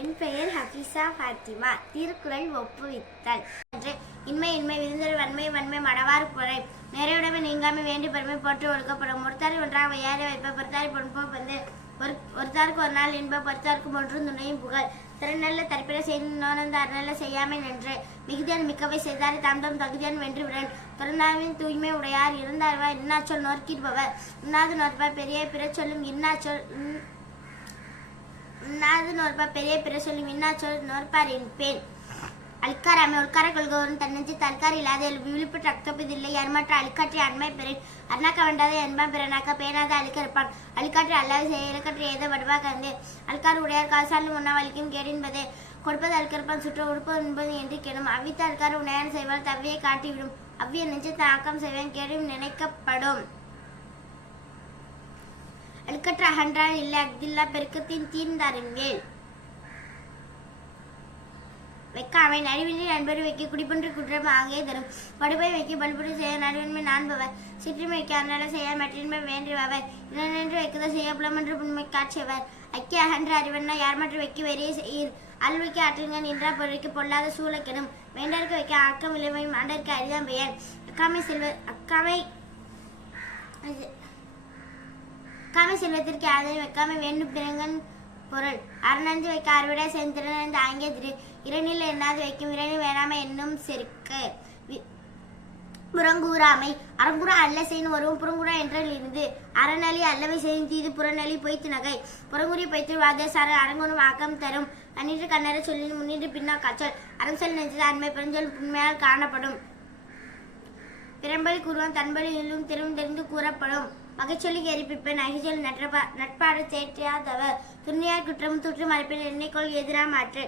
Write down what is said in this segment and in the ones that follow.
என் பெயர் ஹஃபீஸா ஃபாத்திமா. திருக்குறள் ஒப்புவித்தல். இன்மை இன்மை விருந்தொரு வன்மை வன்மை மடவார் பொறை நிறையுடைமை நீங்காமை வேண்டி பெருமை போட்டு ஒழுக்கப்படும். ஒருத்தாரி ஒன்றாக வையாத வைப்ப பொறுத்தாரி பொன்போ வந்து ஒருத்தாருக்கு ஒரு நாள் இன்ப பொறுத்தாருக்கு ஒன்றும் துணையும் புகழ் திறநல்ல தரிப்பிட செய்த அறநல்ல செய்யாமை நன்று மிகுதியான் மிக்கவை செய்தாரி தாம் தாம் தகுதியான் வென்று விடன் திறந்தாவின் தூய்மை உடையார் இருந்தார்வா இன்னாச்சொல் நோக்கிடுபவர் இன்னாது நோற்பார் பெரிய பிற சொல்லும் இன்னாச்சொல் இன்னாது நோற்பார் பெரிய பிற சொல்லும் இன்னாச்சொல் நோற்பார் என்பேன். அழிக்காராமை ஒழுக்கார கொள்கோரும் தன்னஞ்சு தற்கார் இல்லாத விழிப்பு ரத்தப்பதில்லை யார்மற்ற அழிக்காற்றி அண்மை பெறேன் அண்ணாக்க வேண்டாத என்பான் பிறனாக்க பேனாத அழிக்க இருப்பான் அழிக்காற்று அல்லாத செய்ய இலக்கற்று ஏதோ வடுவா கந்து அல்கார் உடையார் காசாலும் உண்ணா வலிக்கும் கேடின்பது கொடுப்பது அழுக்கிறப்பான் சுற்ற உடுப்பது என்பது என்று கேடும் அவ்வித்த அல்கார் உடையார் செய்வால் தவ்வியை காட்டிவிடும் அவ்விய நெஞ்சு தாக்கம் செய்வேன் கேடும் நினைக்கப்படும். அழுக்கற்ற அகன்றான் இல்லை அக்தில்லா பெருக்கத்தின் தீர்ந்தறிவேல் வைக்காமை நடுவின்றி நண்பர் வைக்க குடிப்பொன்று குற்றம் ஆகிய தரும் படுபை வைக்க பல்புடி செய்ய நடுவன்மை நான்பவர் சிற்றின்மை வைக்க அன்றாட செய்ய மற்றின்மை வேண்டுபவர் இரண்டு வைக்கத செய்ய புலமன்று புண்மை காட்சியவர் ஐக்கிய அகன்ற அறிவன்னா யார் மற்ற வைக்க வெறிய செய்யீர் அல்வைக்கு ஆற்றுங்க நின்றா பொருளைக்கு பொல்லாத சூழக்கெடும் வேண்டற்கு வைக்க ஆக்கம் விளைவையும் ஆண்டற்கு அரிதான் பெயர் அக்காமை செல்வத்திற்கு ஆதரவு வைக்காமை வேண்டும் பிறங்கன் பொருள் அறநஞ்சு வைக்க அறுவடை செந்திறந்து ஆங்கிய திரு இரணில் எண்ணாது வைக்கும் இரணில் வேணாமை என்னும் செருக்கு புறங்கூறாமை அறங்குறா அல்ல செய்யும் வருவோம் புறங்குறா என்றால் இருந்து அறநலி அல்லவை செய்யும் தீது புறநலி பொய்த்து நகை புறங்குறி பொய்த்து வாதசார அரங்குணும் ஆக்கம் தரும் கண்ணின்று கண்ணற சொல்லின் முன்னின்று பின்னா காய்ச்சல் அறம் சொல் நெஞ்சது அண்மை பெருஞ்சொல் உண்மையால் காணப்படும் பிறம்பலி கூறுவான் தன்பலி இல்லும் திறம் தெரிந்து கூறப்படும் மகைச்சொல்லி எரிப்பிப்பேன் அகிச்சொல் நட்பாடு தேற்றாதவர் துணியார் குற்றம் தூற்று மறைப்பில் எண்ணெய்கோள் எதிரா மாற்று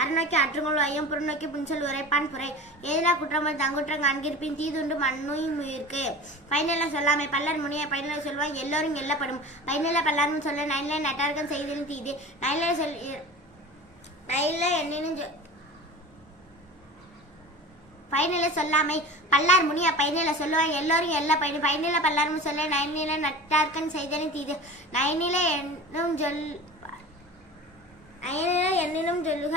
அறநோக்கி அற்றுங்கோள் ஐயம் புறநோக்கி புன்சொல் உரைப்பான் புரை எதிரா குற்றமல் தங்குற்றம் காண்கிருப்பின் தீதுண்டு மண்ணுய் முயிருக்கு பயனில சொல்லாமை பல்லர் முனிய பயனில சொல்வான் எல்லோரும் எல்லப்படும் பயனில பல்லாரும் சொல்ல நயனில நட்டார்கம் செய்திலும் தீது நயனில எண்ணினும் பயனில சொல்லாமை பல்லார் முனியா பயனில சொல்லுவான் எல்லோரும் எல்லா பயனில பல்லாரும் சொல்ல நயனில நட்டார்கன் செய்தனும் தீது நயனில எண்ணிலும் சொல்லுக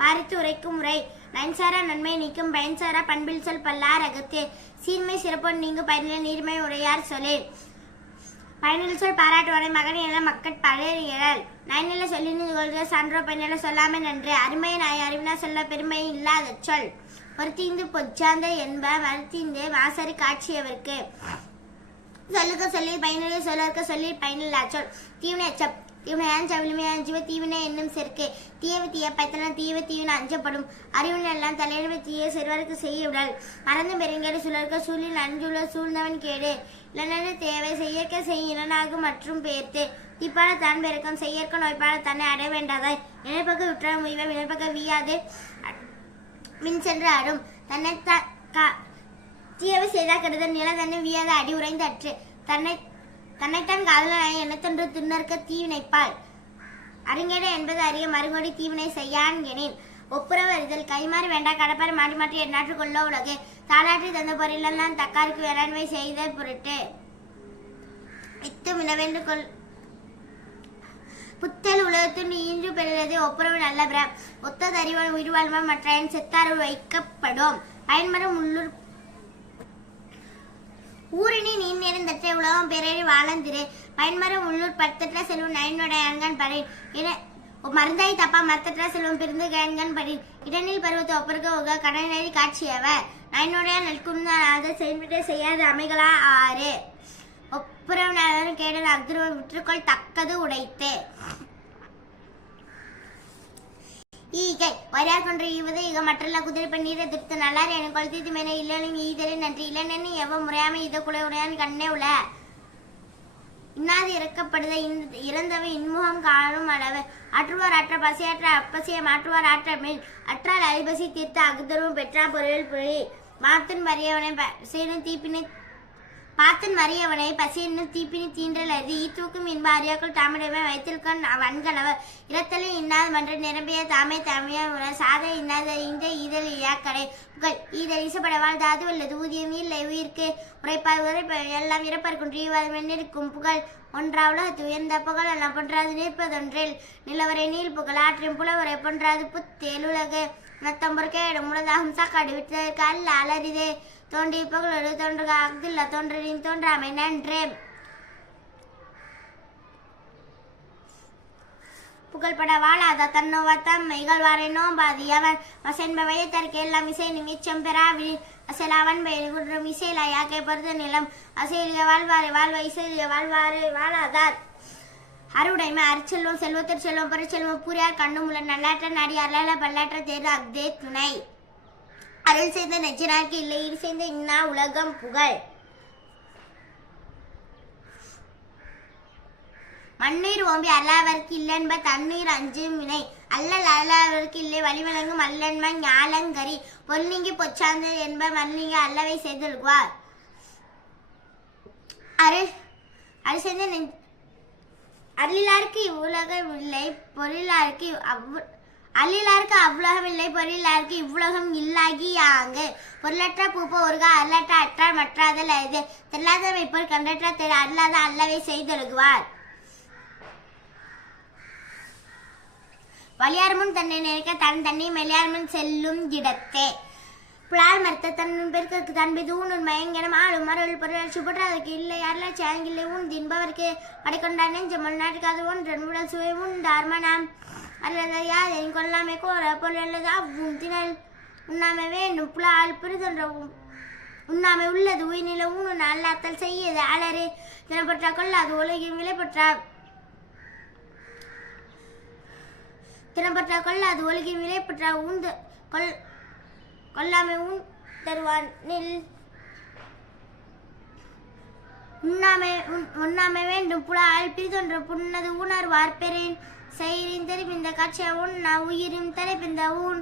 பாரித்து உரைக்கும் முறை நன்சாரா நன்மை நீக்கும் பயன்சாரா பண்பில் சொல் பல்லார் அகத்தே சீர்மை சிறப்போன் நீங்கு பயனில நீர்மை உரையார் சொல்லேன் பயனில் சொல் பாராட்டுவனை மகன் என மக்கட் பழைய இழல் நயனில சொல்லினு சான்றோ பயனில சொல்லாமல் நன்று அருமை நாய் அறிவினா சொல்ல பெருமை இல்லாத சொல் பொறுத்தீந்து பொச்சாந்த என்ப வருத்தீந்து வாசறு காட்சியவருக்கு சொல்லுக்க சொல்லி பயனிலை சொல்லற்க சொல்லி பயனில்லா சொல் தீவினை அச்சம் தீவினையான் சவிலிமையான் ஜீவ தீவினை என்னும் செருக்கு தீயவு தீய பைத்தன தீவினை அஞ்சப்படும் அறிவின் எல்லாம் தலையணவை தீய சிறுவருக்கு செய்ய விடல் மறந்து பெருங்கேடு சுழற்க சூழில் அஞ்சுள்ள சூழ்ந்தவன் கேடு இளநன தேவை செய்யற்க செய்யினாகும் மற்றும் பேர்த்து தீப்பான தான் பெருக்கம் செய்யற்க நோய்பான தன்னை அடைய வேண்டாதாய் நினைப்பக்க விற்ற முயவை வினைப்பக்க வீயாது மின் சென்று ஆடும் தன்னை தீயவை செய்தா கெடுதல் நில தன்னை வீயாத அடி உறைந்து அற்று தன்னைத்தான் காதலனாய் எண்ணத்தொன்று துன்னற்க தீவினைப்பால் அறிஞட என்பது அறிய மறுமொழி தீவினை செய்யான் எனின் ஒப்புரவு அறிதல் கைமாறி வேண்டா கடப்பாறு மாற்றி மாற்றி எண்ணாற்று கொள்ள உலகு தாளாற்றி தந்த பொருளெல்லாம் தக்காருக்கு வேளாண்மை செய்த பொருட்டு இத்து மினவென்று கொள் புத்தல் உலகத்தின் ஈன்று பெறுகிறது ஒப்புரவு நல்ல பிற ஒத்தது அறிவான் உயிர்வாழ்வான் மற்ற செத்தார்கள் வைக்கப்படும் பயன்மரம் உள்ளூர் ஊரணி நீர் நேர்ந்தற்ற உலகம் பேரறி வாழந்திரு பயன்மரம் உள்ளூர் பத்தற்ற செல்வம் நயனுடையான்கண் பறின் மருந்தாய் தப்பா மத்தற்ற செல்வம் பிரிந்து கேன்கண் பறின் இடனில் பருவத்தை ஒப்பருக்க உக கடனறி காட்சியவர் நயனுடைய நெல்குந்தாத செயல்விட செய்யாத அமைகளா ஆறு ஒப்புரவு கேடல் அக்துருவன் விற்றுக்கொள் தக்கது உடைத்து ஈகை வரையார் கொன்ற ஈவது இக மற்றல்ல குதிரை பண்ணீரை திருத்த நல்லார் என கொளுத்தி மேலே இல்லனும் ஈதரை நன்றி இல்லனன்னு எவ்வ முறையாம இத குலை உடையான் கண்ணே உல இன்னாது இறக்கப்படுத இறந்தவை இன்முகம் காணும் அளவு ஆற்றுவார் ஆற்ற பசியாற்ற அப்பசிய மாற்றுவார் ஆற்ற மேல் அற்றால் அரிபசி தீர்த்த அகுதரும் பெற்றா பொருள் புரி மாத்தன் வறியவனை சேனும் தீப்பினை பாத்தன் மறியவனை பசியன்னும் தீப்பினி தீண்டல் அறிது ஈத்தூக்கும் இன்ப அறியாக்கள் தாமிடமே வைத்திருக்கன் வன்கணவர் இரத்தலை இன்னாத மன்ற நிரம்பிய தாமே தமிழ சாத இன்னாத இந்த ஈதல் இயாக்கடை புகழ் ஈதல் ஈசப்படவால் தாது உள்ளது ஊதியம் இல்லை உயிர்க்கு உரைப்பார் எல்லாம் இறப்பர் குன்றி வெண்ணிருக்கும் புகழ் ஒன்றா உலகத்து உயர்ந்த புகழ் என பொன்றாது நிற்பதொன்றில் நிலவரை நீள் புகழ் ஆற்றின் புலவரை பொன்றாது புத்தேல் உலகு நத்தம்பொருக்கேடும் உலதாகும் சாக்காடு விட்டதற்கு அல்ல அலரிதே தோண்டி புகழோடு தோன்றுக அக்தில்ல தோன்றலின் தோன்றாமை நன்றே புகழ்பட வாழாத தன்னோவ தம்மைகள் வாரை நோம்பாதி அவன் வசென்ப வயத்தற்கு எல்லாம் இசை நிமிச்சம் பெறாவின் அசலாவன் பெயர் குன்றும் இசைலாயாக்கை பொறுத்த நிலம் அசைலிய வாழ்வாரை வாழ்வ இசைலிய வாழ்வாரை வாழாதார் அருடைமை அரிச்செல்வம் செல்வத்திற் செல்வம் பொருட்செல்வம் பூரியார் கண்ணுமுள்ள நல்லாற்ற நாடி அருள பல்லாற்ற தேர்வு அக்தே துணை அருள் செய்த நெஞ்சினார்க்கு இல்லை இரு செய்த இன்னா உலகம் புகழ் மண்ணீர் ஓம்பி அல்லாவர்க்கு இல்லென்ப தண்ணீர் அஞ்சு மினை அல்லல் அல்லாவர்க்கு இல்லை வழிவழங்கும் அல்லன்ம ஞாலங்கரி பொல்நீங்கி பொச்சாந்து என்ப மல்நீங்க அல்லவை செய்தல்குவார் அருளிலாருக்கு இவ்வுலகம் இல்லை பொருளாருக்கு அல்லிலாருக்கு அவ்வுலகம் இல்லை பொருளாருக்கு இவ்வுலகம் இல்லாகி யாங்கு பொருளற்ற பூப்ப ஒருகா அருளற்ற அற்றார் மற்றாதல் இது தெல்லாத வைப்போர் கண்டற்ற தெரு அல்லாத அல்லவை செய்தொழுகுவார் வலியார் முன் தன்னை நினைக்க தன்னை மெலியார் முன் செல்லும் இடத்தே புலால் மறுத்த தன் பெருக்கு தன்பி தூண் மயங்கனம் ஆளும் மருள் பொருள் சுபற்றாதற்கு இல்லை அருளாட்சி ஆங்கிலே உன் தின்பவர்க்கு படைக்கொண்டார் நெஞ்ச மொழிநாட்டுக்காது ஒன்றன் உடல் சுவை உண்டார் மனம் அல்லது யாதென் கொல்லாமை கோர பொருள் திணல் உண்ணாமை வேண்டும் புலால் பிரிதொன்ற உண்ணாமை உள்ளது உயிர்நில உண்ணு நல்லாத்தல் செய்யது அலறு தினப்பற்றா கொள்ளாது உலகின் விலைப்பற்றா திறம்பற்ற கொள்ளாது ஒழுகின் விலைப்பற்ற உண்டு கொல்லாமை உன் தருவான் நெல் உண்ணாமை வேண்டும் புலால் பிரிதொன்று புண்ணது உணர்வார் பெறேன் செயிரின் தெரிப்பிந்த காட்சிய உண்ணா உயிரும் தலைப்பிந்த ஊன்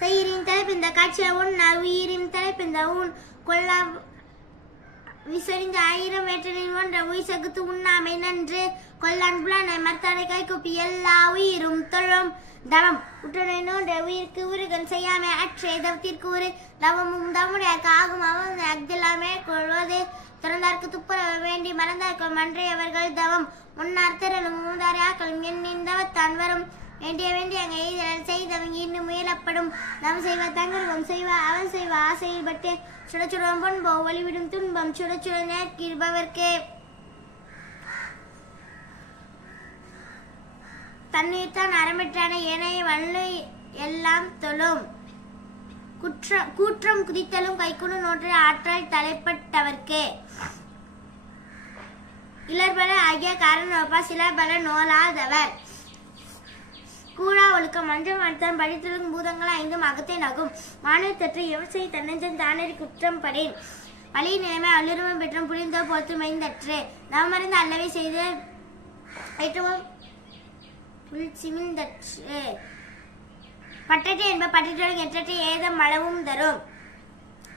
செயிரின் தலைப்பிந்த காட்சிய உண்ணா உயிரும் தலைப்பிந்த ஊன் கொல்லா விசறிந்த 1000 வேற்றலின் ஒன்ற உயிர் சகுத்து உண்ணாமை நன்று கொல்லான் புலனை மர்த்தானை கைகூப்பி எல்லா உயிரும் தொழும் தவம் உற்றுணை நோன்ற உயிருக்கு உருகன் செய்யாமை அற்றே தவத்திற்கு ஒரு தவமும் தம்முடையாருக்கு ஆகும் அவன் அக்தில்லாமே கொள்வது திறந்தார்க்கு துப்புரவ வேண்டி மறந்தார்கள் மன்றையவர்கள் தவம் முன்னார் திரளும் மூதாரியாக்களும் எண்ணின் தவத்தான் வரும் வேண்டிய அங்கே எய்தல் செய்தவங்க இன்னும் முயலப்படும் நம் செய்வ தங்கருவம் செய்வ அவன் செய்வ ஆசைப்பட்டு சுடச்சுடம் பொன்போ ஒளிவிடும் துன்பம் சுடச்சுட நேர்கிருபவர்க்கே தண்ணீர் தான் அறமிட்டான ஏனைய வல்லை எல்லாம் தொழும் கூற்றம் குதித்தலும் கைக்குழு நோற்ற ஆற்றல் தலைப்பட்டவர்க்கே இளர்பல ஆகிய காரணப்பா சிலர் பல நோலாதவர் கூழா ஒழுக்கம் மஞ்சள் மறுத்தான் படித்தலும் பூதங்கள் 5 அகத்தை நகும் மாநிலத்தற்று எவசை தன்னஞ்சன் தானறி குற்றம் படேன் வழி நிலைமை அல்லுருவம் பெற்றும் புரிந்தோ போத்து மைந்தற்று நவமறிந்த அல்லவை செய்து ஏற்றமும் புல் சிமிழ்ந்தற்று பட்டற்று என்ப பட்டற்றோடு எற்றற்று ஏதம் அளவும் தரும்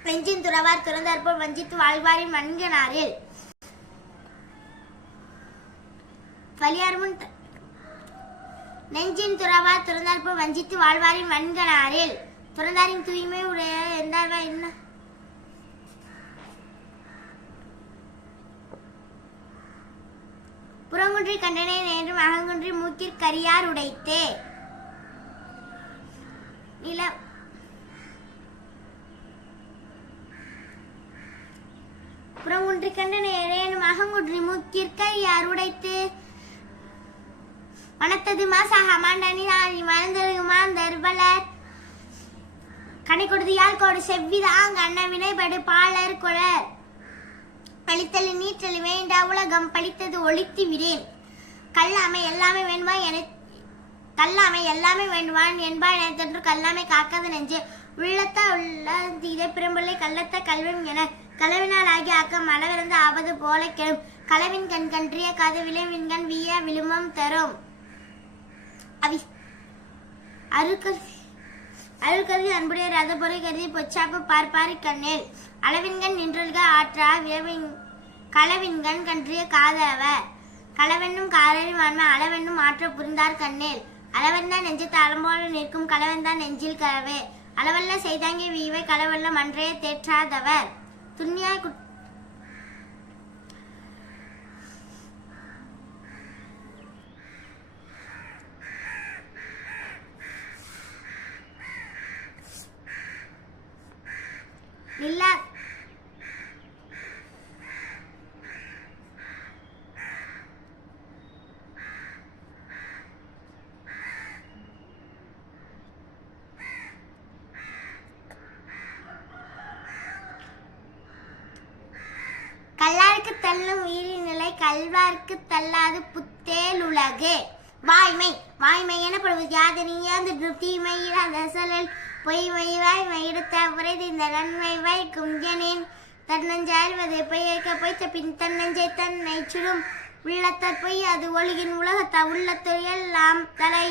வெஞ்சின் துறவார் துறந்தாற்போல் வஞ்சித்து வாழ்வாரின் வன்கனாரில் வலியார் முன் நெஞ்சின் துறவார் துறந்தாற்போ வஞ்சித்து வாழ்வாரின் வன்கனாரில் துறந்தாரின் தூய்மை உடைய எந்தார்வா என்ன புறங்குன்றி கண்டனை நேரும் அகங்குன்றி மூக்கிற் கரியார் உடைத்தே நில புறங்குன்றி கண்டனை நேரும் அகங்குன்றி மூக்கிற் கரியார் உடைத்து மனத்தது மாசாக மாண்டனி மறந்தது மாந்தர் பலர் கனை கொடுத்து யாழ் கோடு செவ்விதாங்க அண்ண வினைபடு பாலர் கொளர் பழித்தலி நீற்றலி வேண்டா உலகம் பழித்தது ஒழித்து விடேன் கல்லாமை எல்லாமே வேண்டுவான் என்பான் எனத்தொன்று கல்லாமை காக்காத நெஞ்சு உள்ளத்த உள்ள இதை பிறம்பிள்ளை கள்ளத்த கல்வன் என களவினால் ஆகி ஆக்கம் அளவிறந்து ஆவது போல கெடும் களவின் கண் கன்றிய கதை விளைவின் கண் வீய விழுமம் தரும் அருள்கருதி அன்புடைய ரத பொறை கருதி பொச்சாப்பு பார்ப்பாரி கண்ணேல் அளவின்கண் நின்றல்க ஆற்றா களவின்கண் கன்றிய காதவ களவென்னும் காரரின் ஆன்மை அளவென்னும் ஆற்ற புரிந்தார் கண்ணேல் அளவென்தான் நெஞ்சத்து அலம்போல நிற்கும் களவென்தான் நெஞ்சில் கலவே அளவல்ல செய்தாங்கி வீவை களவல்ல மன்றைய தேற்றாதவர் துன்னியாய் நில்லா கல்லாருக்கு தள்ளும் உயிரின் நிலை கல்வார்க்கு தள்ளாது புத்தேல் உலகு. வாய்மை வாய்மை எனப்படுவது யாதனியாது தீமையில் பொய்மைவாய் மயிடுத்த உரைது இந்த நன்மை வைக்கும் ஜனேன் தன்னஞ்சாய்வது பொய்யற்க பொய்த்த பின் தன்னஞ்சை தன்னை சுடும் உள்ளத்தற் பொய் அது ஒழுகின் உலகத்தா உள்ளத்து எல்லாம் தலை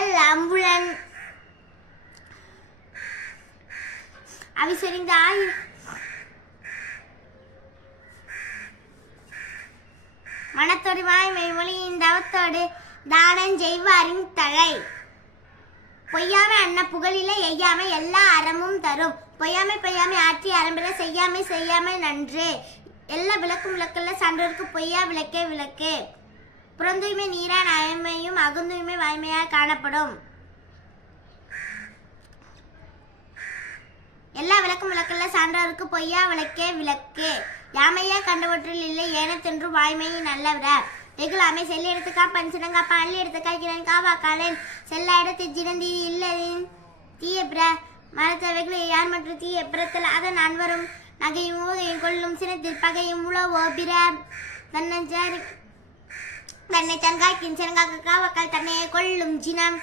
எல்லாம் உளன் அவிசறிந்த மனத்தோடு வாய்மை மொழியின் தவத்தோடு தானம் செய்வாரின் தழை. பொய்யாமை அன்ன புகழிலே எய்யாமை எல்லா அறமும் தரும். பொய்யாமை ஆற்றி அறம்பில செய்யாமை நன்று. எல்லா விளக்கும் விளக்கல்ல சான்றோருக்கு பொய்யா விளக்கே விளக்கு. புறந்தூய்மை நீரான் அயமையும் அகந்தூய்மை வாய்மையாக காணப்படும். எல்லா விளக்கும் விளக்கல்ல சான்றோருக்கு பொய்யா விளக்கே விளக்கு. யாமையா கண்டவற்றில் இல்லை ஏனத்தென்று வாய்மை நல்லவிட. வெகுளாமை செல்ல எடுத்துக்கா பஞ்சினங்கா பள்ளி எடுத்துக்கா கிரண் காவா காலன் செல்ல இடத்து ஜினந்தி இல்லதின் தீய பிற மரத்த வெகுளை யார் மற்றும் தீய பிறத்தில் அதன் அன்வரும் நகையும் ஊகையும் கொள்ளும் சினத்தில் பகையும் உழவோ பிற தன்னை தன்காய்க்கின் சினங்காக்க காவாக்கால் தன்னையை கொள்ளும் ஜினம்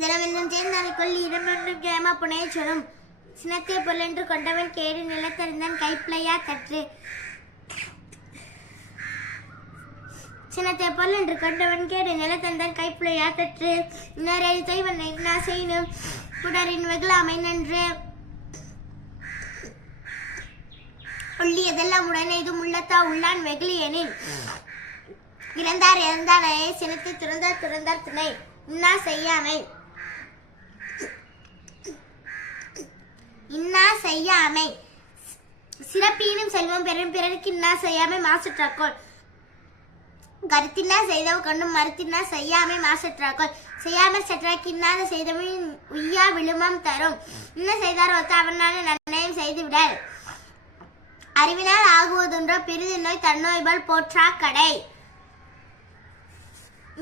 தினமென்றும் சேர்ந்தானை கொல்லி இடமென்றும் கேம புனைய சொல்லும். சினத்தை பொருளென்று கொண்டவன் கேடு நிலத்தறிந்தான் கைப்பிள்ளையா தற்று. சினத்தை பொருளென்று கொண்டவன் கேடு நிலத்தறிந்தான் கைப்பிள்ளையா தற்று. இன்னரை தொய்வன் செய்யணும் புடரின் வெகுளாமை நன்று. உள்ளியதெல்லாம் உடனேதும் உள்ளத்தா உள்ளான் வெகுளியனின் இறந்தார் இறந்தானே சினத்தை துறந்தார் துணை இன்னா செய்யாமை சிறப்பீனும் செல்வம் பெரும் பிறருக்கு இன்னா செய்யாமை மாசற்றாக்கோள். கருத்தின்னா செய்தவ கொண்டும் மறுத்தின்னா செய்யாமை மாசற்றாக்கோள். செய்யாமல் சற்றாக்கு இன்னாத செய்தவன் உய்யா விழுமம் தரும். இன்னும் செய்தார் ஒத்த அவனால நன்மையும் செய்து விடல். அறிவினால் ஆகுவதொன்றோ பிரிது நோய் தன்னோய்பால் போற்றா கடை.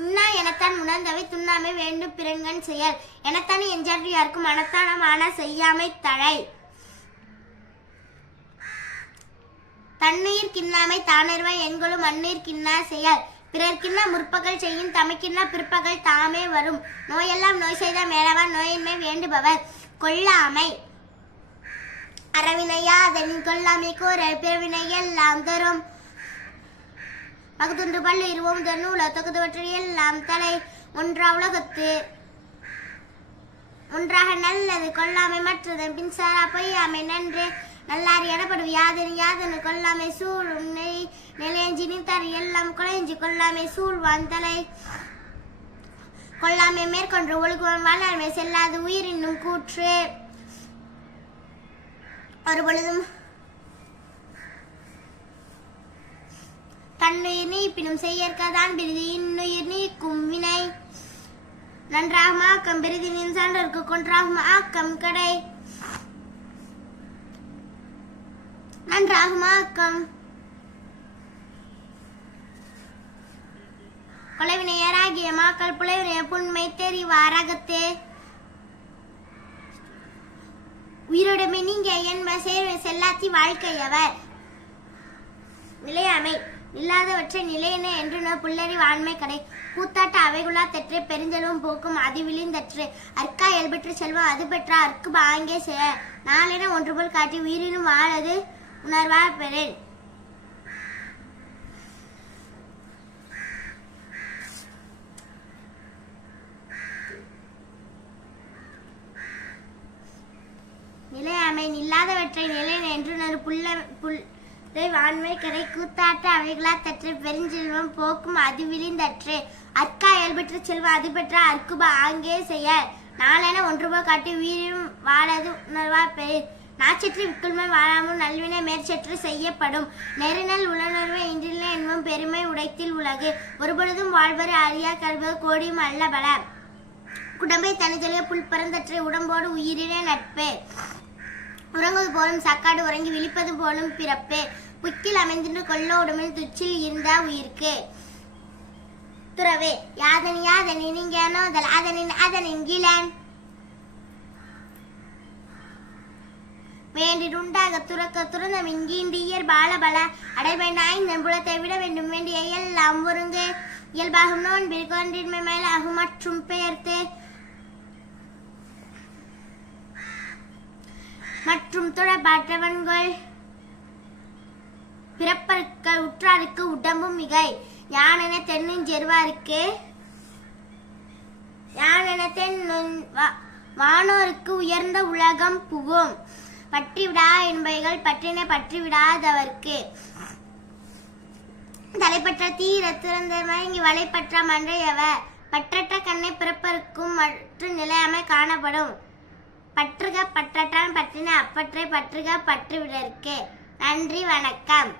இன்னா எனத்தான் உணர்ந்தவை துண்ணாமை வேண்டும் பிறன்கண் செயல். எனத்தானே எஞ்சாற்று யாருக்கும் மனத்தானமான செய்யாமை தழை. தன்னுயிர் கிண்ணாமை தானறிவாய் என்கொள்ளும் அன்னுயிர் கிண்ணா செயல். பிறர்க்கின்னா முற்பகல் செய்யும் தமக்கின்னா பிற்பகல் தாமே வரும். நோயெல்லாம் நோய் செய்த மேலவன் நோயின்மை வேண்டுபவர். கொள்ளாமை அறவினையா அதனின் கொள்ளாமை கூற பிறவினை எல்லாம் தரும். பகுதொன்று பல்லு இருவோம் தன்னூல தொகுதுவற்றை எல்லாம் தலை. ஒன்றா உலகத்து ஒன்றாக நல்லது கொள்ளாமை மற்றதன் பின்சாரா பொய்யாமை நன்று. நல்லாரி எனப்படும் யாதனு கொள்ளாமை சூழும் நிலையஞ்சி தர் எல்லாம் கொலைஞ்சி கொள்ளாமை சூழ்வான் தலை. கொள்ளாமை மேற்கொன்று ஒழுகுவன் வளர்மை செல்லாது உயிரினும் கூற்று. ஒரு பொழுதும் தன்னுயிர் நீப்பினும் செய்யற்கதான் பிரிதி இன்னுயிர் நீக்கும் வினை. நன்றாகும் ஆக்கம் பிரிதி நின் சான்றோர்க்கு கொன்றாகும் ஆக்கம் கடை. நன்றாகும் ஆக்கம் கொலைவினையராகிய மாக்கள் புலைவினைய புண்மை தெரிவார் அகத்தே. உயிரோடமை நீங்க என்ப சேர்வை செல்லாத்தி வாழ்க்கையவர். நிலையாமை இல்லாதவற்றை நிலையென என்று புல்லறி வான்மை கடை. கூத்தாட்ட அவைகுள்ளா தெற்றை பெருஞ்செல்வம் போக்கும் அதிவிழிந்தற்று. அற்கா இயல்பற்ற செல்வம் அது பெற்ற அற்கு பாங்கே செய்ய. நாளென ஒன்று போல் காட்டி உயிரினும் வாழது உணர்வார் பெறேன். நிலையாமை இல்லாதவற்றை நிலையென என்று புல்லை வான்மை கடை. கூத்தாட்ட அவைகளா தற்றை பெருஞ்செல்வம் போக்கும் அது விழிந்தற்று. அற்கா இயல்பற்ற செல்வம் அது பெற்ற அற்குப ஆங்கே செய்ய. நாளென ஒன்று போல் காட்டி உயிரும் வாழது உணர்வா பெரு. நாச்சற்று விக்குள்மை வாழாமல் நல்வினை மேற்சற்று செய்யப்படும். நெருநல் உளனுறவை இன்றில்லை என்பதும் பெருமை உடைத்தில் உலகு. ஒருபொழுதும் வாழ்வர் அறியா கல்வது கோடியும் அல்லபல. குடம்பை தனித்தொழிய புல் பரந்தற்றை உடம்போடு உயிரினே நட்பே. உறங்குவது போலும் சாக்காடு உறங்கி விழிப்பது போலும் பிறப்பே. புக்கில் அமைந்தின்று கொள்ள உடம்பில் துச்சில் இருந்தா உயிர்க்கு. துறவே யாதனி யாதனி நீங்கனோதல் அதனின் அதனின் கிளன் வேண்டிடுண்டாக துறக்க துறந்த மின்கீண்டியர் பாலபல அடைவேண்ட ஐந்தன் புலத்தை விட வேண்டும் வேண்டிய எல்லாம் ஒருங்கு இயல்பாகும் நோன்பில் கொன்றின்மை மேலாகும் மற்றும் பெயர்த்து மற்றும் தொடர்பாற்றவன்கள் பிறப்பற்கள் உற்றாருக்கு உடம்பும் மிகை. யானென தென்னஞ்செருவாருக்கு யானென வானோருக்கு உயர்ந்த உலகம் புகும். பற்றிவிடா என்பவைகள் பற்றினை பற்றிவிடாதவர்க்கு தலைப்பற்ற தீர திறந்த மயங்கி வலைப்பற்ற மன்றையவ. பற்றற்ற கண்ணை பிறப்பருக்கும் மற்ற நிலையாமை காணப்படும். பற்றுக பற்றற்றான் பற்றின அப்பற்றை பற்றுக பற்றுவிடற்கு. நன்றி, வணக்கம்.